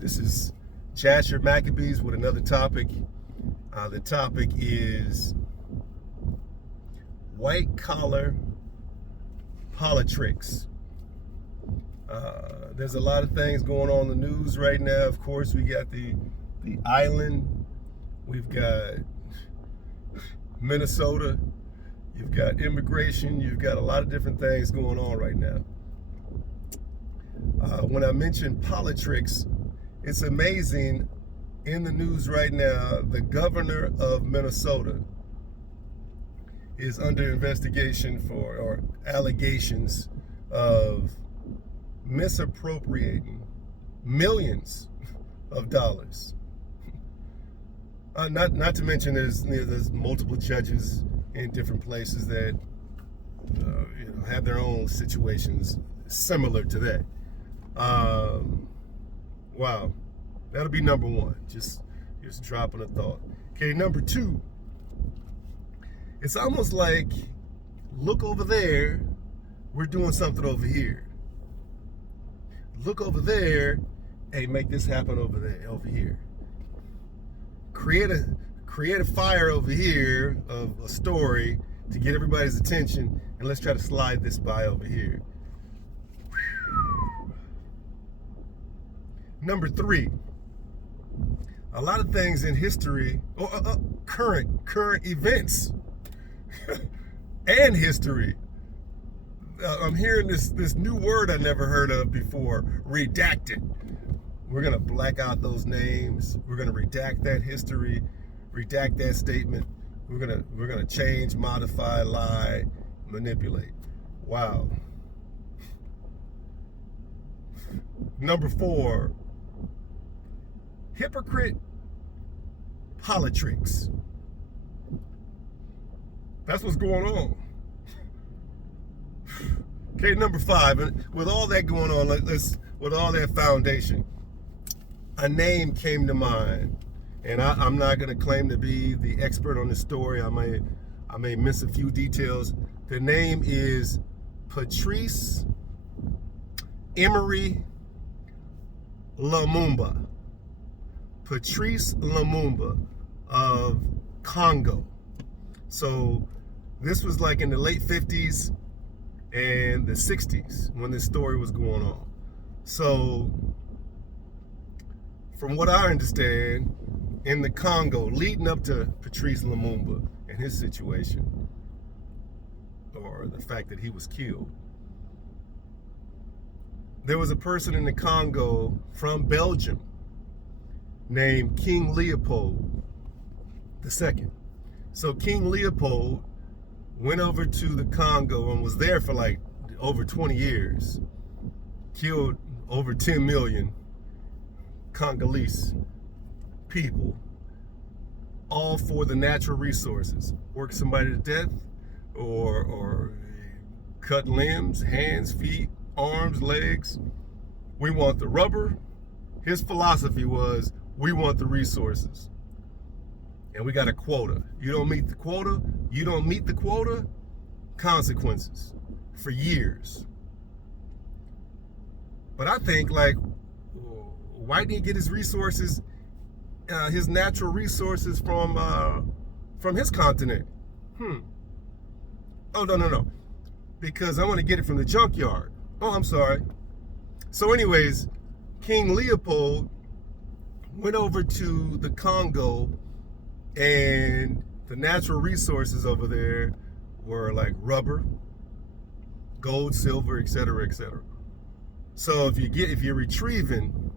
This is Jasher Maccabees with another topic. The topic is white collar politrics. There's a lot of things going on in the news right now. Of course, we got the island. We've got Minnesota. You've got immigration. You've got a lot of different things going on right now. When I mention politrics, it's amazing. In the news right now, the governor of Minnesota is under investigation or allegations of misappropriating millions of dollars. Not to mention there's multiple judges in different places that have their own situations similar to that. Wow, that'll be number one. Just dropping a thought. Okay, number two. It's almost like, look over there, we're doing something over here. Look over there, hey, make this happen over there, over here. Create a fire over here of a story to get everybody's attention, and let's try to slide this by over here. Number three, a lot of things in history, current events and history. I'm hearing this new word I never heard of before, redacted. We're gonna black out those names. We're gonna redact that history, redact that statement. We're gonna change, modify, lie, manipulate. Wow. Number four, hypocrite politrics. That's what's going on. Okay, number five, with all that going on, with all that foundation, a name came to mind, and I'm not going to claim to be the expert on this story. I may miss a few details. The name is Patrice Lumumba. Patrice Lumumba of Congo. So this was like in the late 50s and the 60s when this story was going on. So from what I understand, in the Congo, leading up to Patrice Lumumba and his situation, or the fact that he was killed, there was a person in the Congo from Belgium named King Leopold II. So King Leopold went over to the Congo and was there for like over 20 years, killed over 10 million Congolese people, all for the natural resources. Work somebody to death, or cut limbs, hands, feet, arms, legs. We want the rubber. His philosophy was, we want the resources. And we got a quota. You don't meet the quota, consequences for years. But I think, like, why didn't he get his resources, his natural resources from his continent? Oh, no. Because I want to get it from the junkyard. Oh, I'm sorry. So anyways, King Leopold went over to the Congo, and the natural resources over there were like rubber, gold, silver, etc., etc. So if you're retrieving,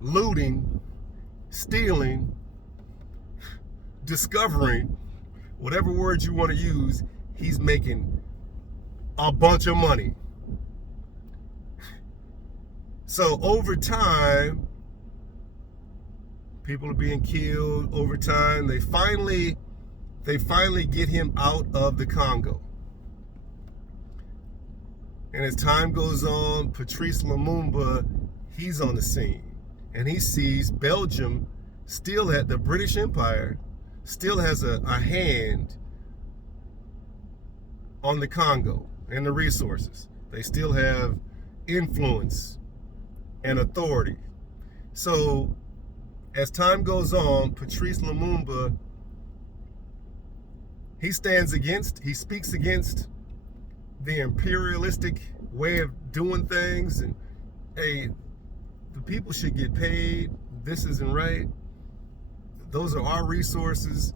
looting, stealing, discovering, whatever words you want to use, he's making a bunch of money. So over time, people are being killed. Over time, they finally get him out of the Congo. And as time goes on, Patrice Lumumba, he's on the scene. And he sees Belgium still at the British Empire, still has a hand on the Congo and the resources. They still have influence and authority. So as time goes on, Patrice Lumumba, he speaks against the imperialistic way of doing things, and hey, the people should get paid. This isn't right. Those are our resources.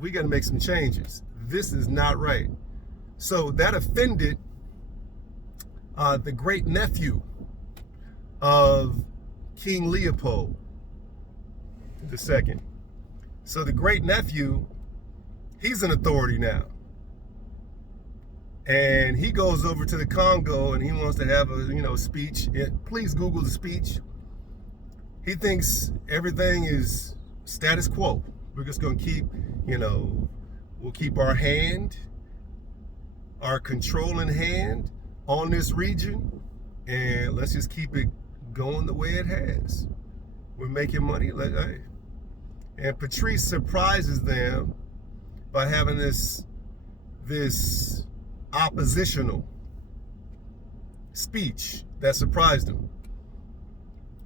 We got to make some changes. This is not right. So that offended the great nephew of King Leopold II. So the great nephew, he's an authority now. And he goes over to the Congo and he wants to have a speech. Please Google the speech. He thinks everything is status quo. We're just going to keep, we'll keep our control in hand on this region, and let's just keep it going the way it has. We're making money. And Patrice surprises them by having this oppositional speech that surprised him.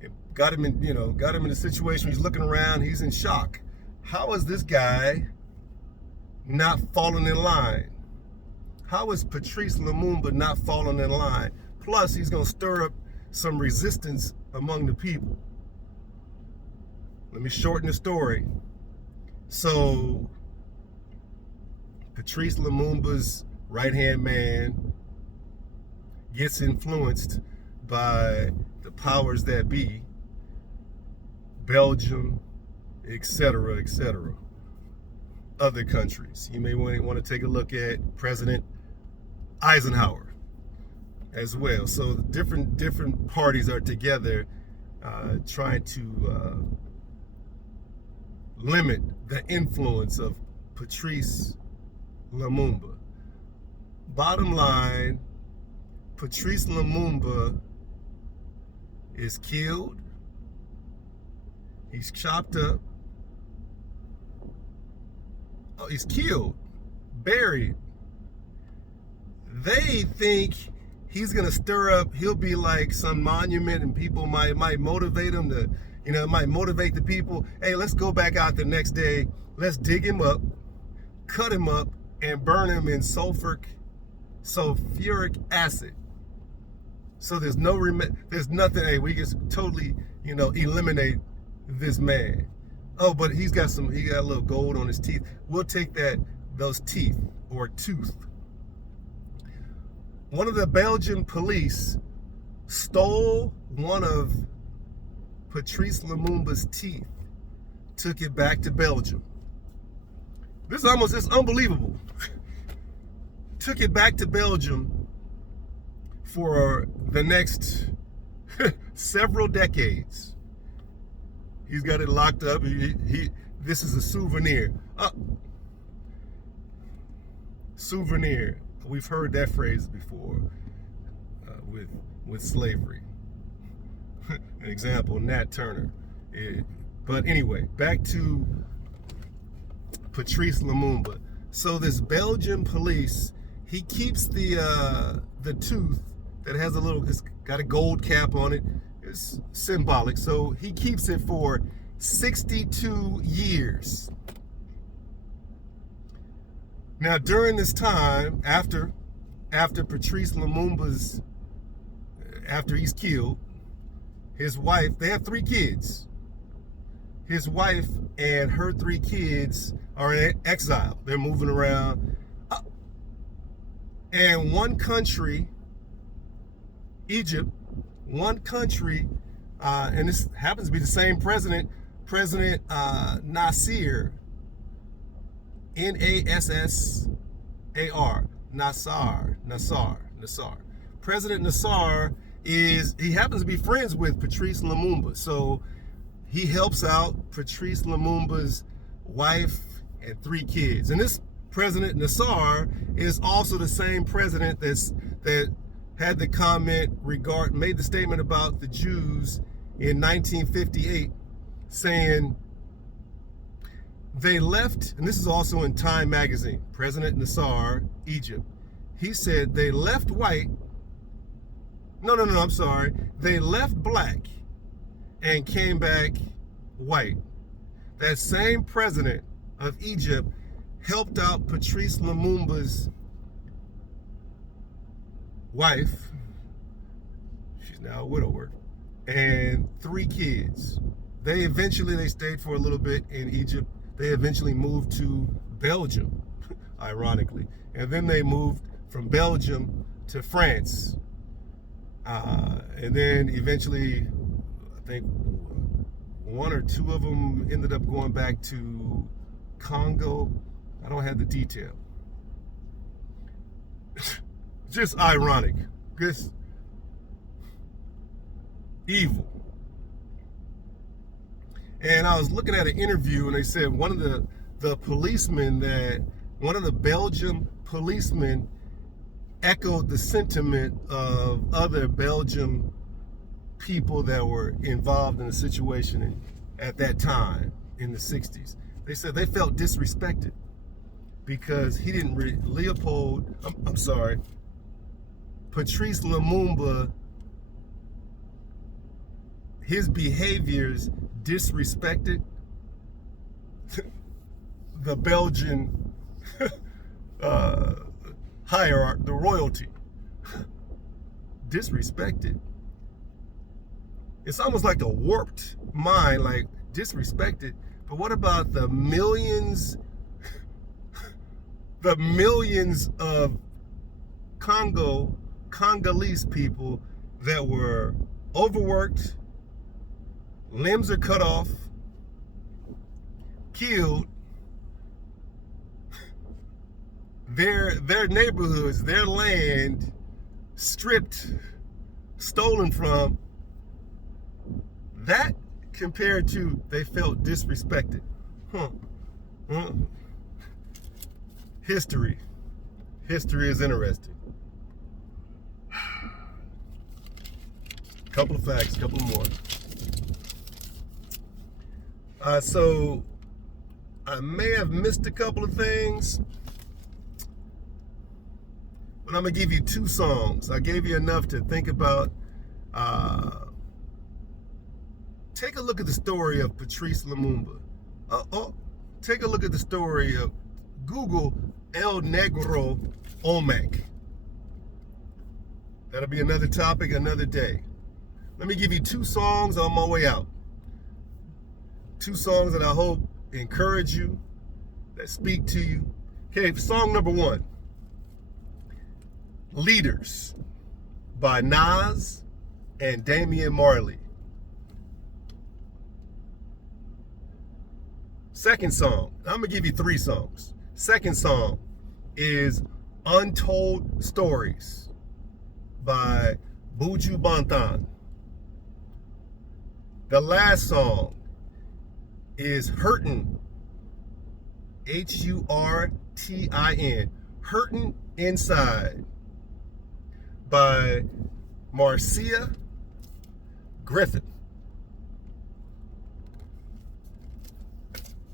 It got him in a situation. He's looking around. He's in shock. How is this guy not falling in line? How is Patrice Lumumba not falling in line? Plus, he's going to stir up some resistance among the people. Let me shorten the story. So, Patrice Lumumba's right-hand man gets influenced by the powers that be, Belgium, etc., etc., other countries. You may want to take a look at President Eisenhower as well. So different parties are together trying to limit the influence of Patrice Lumumba. Bottom line, Patrice Lumumba is killed. He's chopped up. Oh, he's killed, buried. They think he's gonna stir up. He'll be like some monument, and people might motivate him to, it might motivate the people. Hey, let's go back out the next day. Let's dig him up, cut him up, and burn him in sulfuric acid. So there's nothing. Hey, we just totally, eliminate this man. Oh, but he got a little gold on his teeth. We'll take those teeth or tooth. One of the Belgian police stole one of Patrice Lumumba's teeth, took it back to Belgium. This is unbelievable. Took it back to Belgium for the next several decades. He's got it locked up. This is a souvenir. Souvenir. We've heard that phrase before with slavery. An example, Nat Turner. But anyway, back to Patrice Lumumba. So this Belgian police, he keeps the tooth that has it's got a gold cap on it. It's symbolic. So he keeps it for 62 years. Now, during this time, after Patrice Lumumba's, after he's killed, his wife, they have 3 kids. His wife and her 3 kids are in exile. They're moving around. And one country, Egypt, and this happens to be the same president, President Nasser, Nassar, Nassar. President Nasser he happens to be friends with Patrice Lumumba. So he helps out Patrice Lumumba's wife and 3 kids. And this President Nasser is also the same president that had the made the statement about the Jews in 1958, saying they left, and this is also in Time magazine, President Nasser, Egypt. He said they left white, I'm sorry, they left black and came back white. That same president of Egypt helped out Patrice Lumumba's wife, she's now a widower, and 3 kids. They stayed for a little bit in Egypt. They eventually moved to Belgium, ironically. And then they moved from Belgium to France. And then eventually, I think 1 or 2 of them ended up going back to Congo. I don't have the detail. Just ironic. Just evil. And I was looking at an interview, and they said one of the Belgian policemen echoed the sentiment of other Belgian people that were involved in the situation at that time in the 60s. They said they felt disrespected because he didn't Patrice Lumumba, his behaviors disrespected the Belgian hierarchy, the royalty. Disrespected. It's almost like a warped mind, like disrespected. But what about the millions of Congolese people that were overworked, limbs are cut off, killed, their neighborhoods, their land stripped, stolen from? That compared to they felt disrespected. History is interesting. Couple of facts, couple more. So I may have missed a couple of things, but I'm gonna give you 2 songs. I gave you enough to think about. Take a look at the story of Patrice Lumumba. Take a look at the story of Google El Negro Olmec. That'll be another topic, another day. Let me give you 2 songs on my way out. 2 songs that I hope encourage you, that speak to you. Okay, song number 1, Leaders by Nas and Damian Marley. Second song, I'm gonna give you 3 songs. Second song is Untold Stories by Buju Banton. The last song is Hurtin', Hurtin', Hurtin' Inside by Marcia Griffin.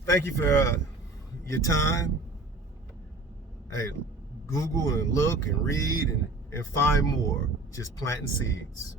Thank you for your time. Hey, Google and look and read and find more. Just planting seeds.